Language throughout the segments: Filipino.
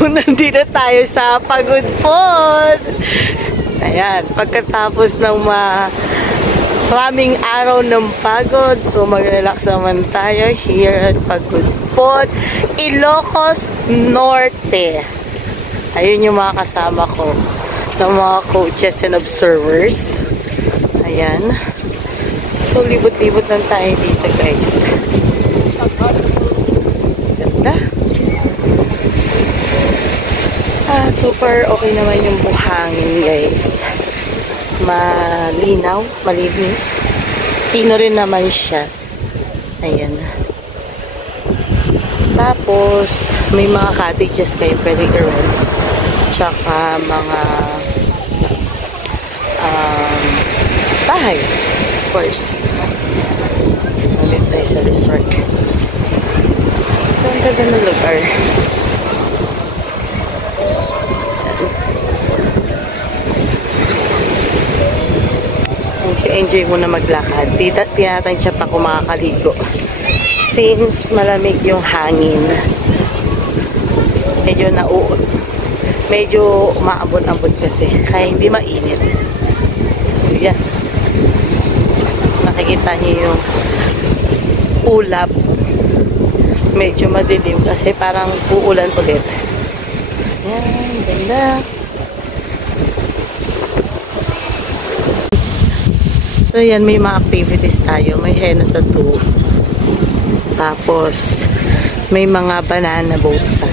Nandito tayo sa Pagod Pod. Ayan, pagkatapos ng maraming araw ng pagod, so mag-relax naman tayo here at Pagod Pod, Ilocos Norte. Ayun yung mga kasama ko ng mga coaches and observers. Ayan. So, libot-libot lang tayo dito, guys. Ganda. So far, okay naman yung buhangin, guys. Malinaw, malinis. Pino rin naman siya. Ayan. Tapos, may mga cottages kayo pwede i-rent. Tsaka mga bahay. Of course. Nandito tayo sa resort. So, ang ganda ng lugar. Enjoy muna maglakad. Tinatansya pa kung makakaligo. Since malamig yung hangin. Medyo maabot-abot kasi. Kaya hindi mainit. Yan. Nakikita niyo yung ulap. Medyo madilim kasi parang uulan ulit. Yan. Ganda. So, yan, may mga activities tayo. May henna tattoo. Tapos, may mga banana boat sand.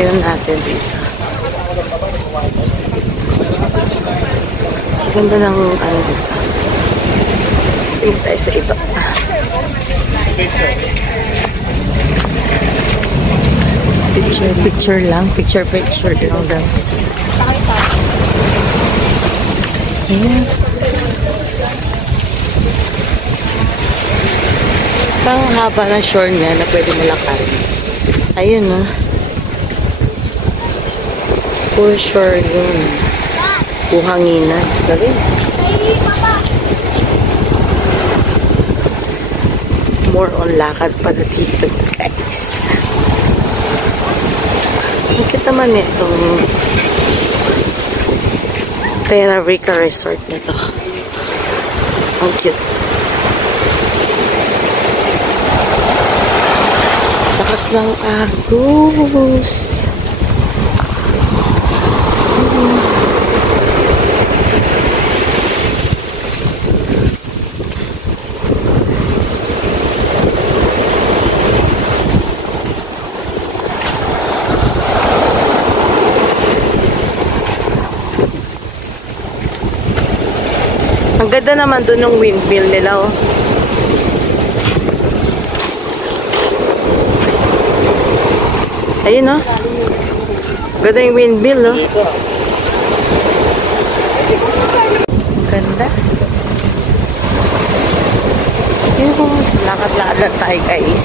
Tignan natin dito. Sa ganda ng ano dito. Tingin tayo sa ito. Picture lang. Picture lang daw. Ayan. Parang haba ng shore niya na pwede malakad. Ayun na. Full shore yun. Buhanginan. Galing. More on lakad pala dito, guys. Nakita man itong Terra Rica Resort nito. Ang cute. Lakas ng agos. Ang ganda naman doon ng windmill nila, oh. Ayun, oh. Ganda yung windmill, oh. Ganda. Yun po, lakad-lakad lang tayo, guys.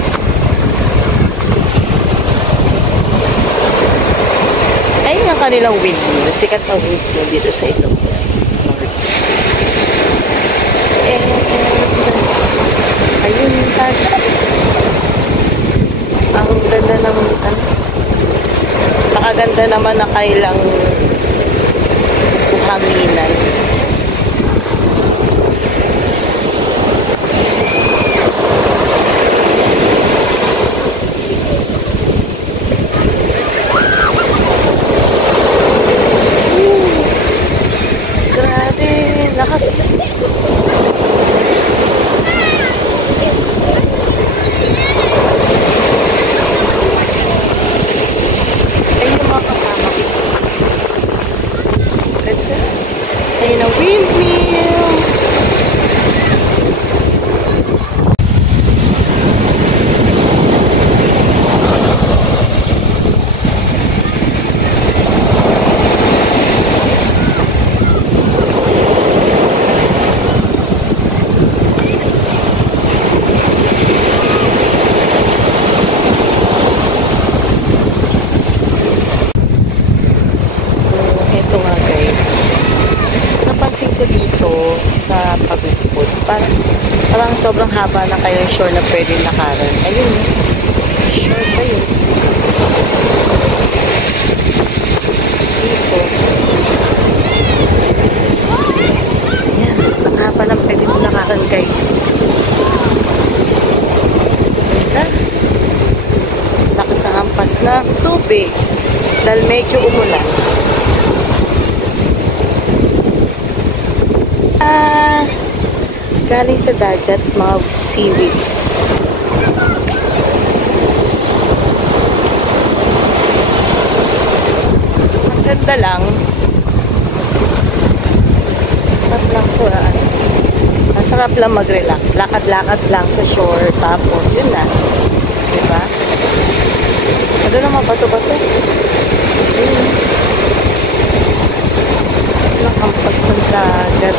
Ayun ang kanilang windmill. Sikat ang windmill dito sa Ilocos. Ayun yung tayo. Ang ganda ng nakaganda naman na kailang buhanginan. Grabe, lakas. Ayun ang windmill. Parang sobrang haba na kayo shore na pwede lakaran. Ayun, shore pa yun. ng tubig dahil medyo umulan. Galing sa dagat, mga seaweeds. Ang ganda lang. Sarap lang sa masarap lang mag-relax. Lakad-lakad lang sa shore. Tapos, yun na. Diba? Ano naman bato-bato? Ang hampas ng dagat.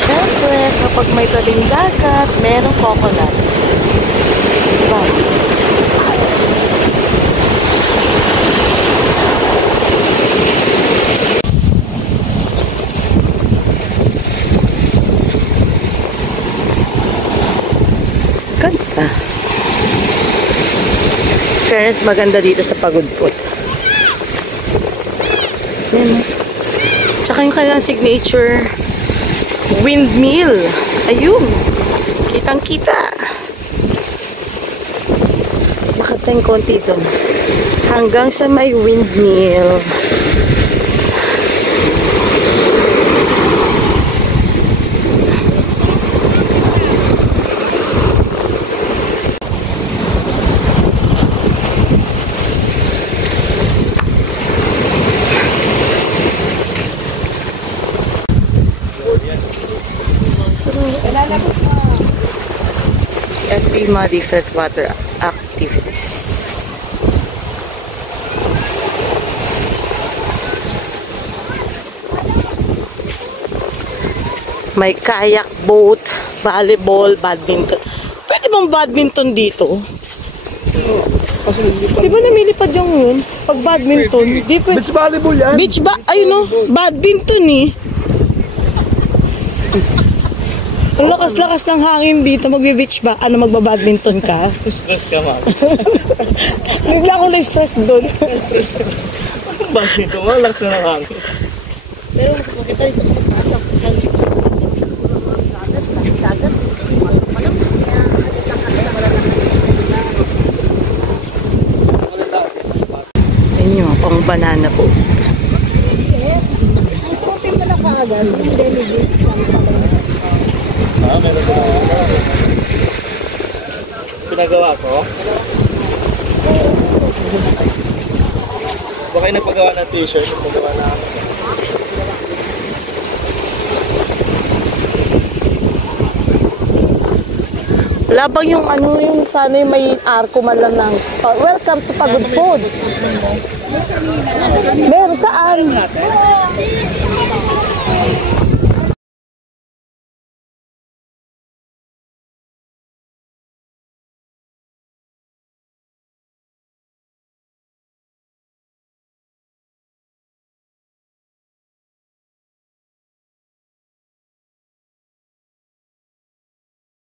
Siyempre, kapag may tabing dagat, merong coconut. Diba? Ganda. Fairness, maganda dito sa Pagudpud. Yan. Tsaka yung kanilang signature windmill. Ayun. Kitang-kita. Bakit tayong konti doon? Hanggang sa may windmill. At yung mga different water activities. May kayak, boat, volleyball, badminton. Pwede bang badminton dito? Di ba namilipad yung yun? Pag badminton, di pwede. Beach volleyball yan. Beach ba? Ayun no, badminton eh. Ang lakas-lakas ng hangin dito, magbe-beach ba? Ano, magba-badminton ka? Stress ka, ma'am. Bigla ako na-stress doon. Stress ka. Bakit ito? Malakas na ng hangin. Pero mas makita dito, nasa saan dito sa dagat, dagat. Walang kaya, ayun yung pang banana po. Ang suotin mo na kaagad, yung delegates lang pala. Meron ko na. Pinagawa ko? Baka yung nagpagawa ng t-shirt, nagpagawa na. Wala bang yung ano yung sana yung may arko man lang ng welcome to Pagudpud. Meron saan?